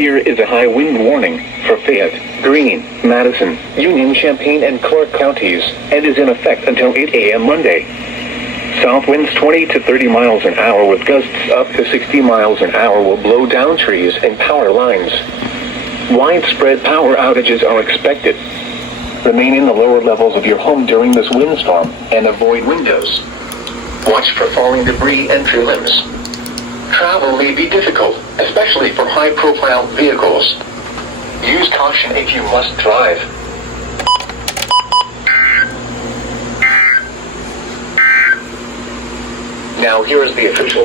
Here is a high wind warning for Fayette, Greene, Madison, Union, Champaign, and Clark counties, and is in effect until 8 a.m. Monday. South winds 20 to 30 miles an hour with gusts up to 60 miles an hour will blow down trees and power lines. Widespread power outages are expected. Remain in the lower levels of your home during this windstorm and avoid windows. Watch for falling debris and tree limbs. Travel may be difficult, especially for high-profile vehicles. Use caution if you must drive. Now here is the official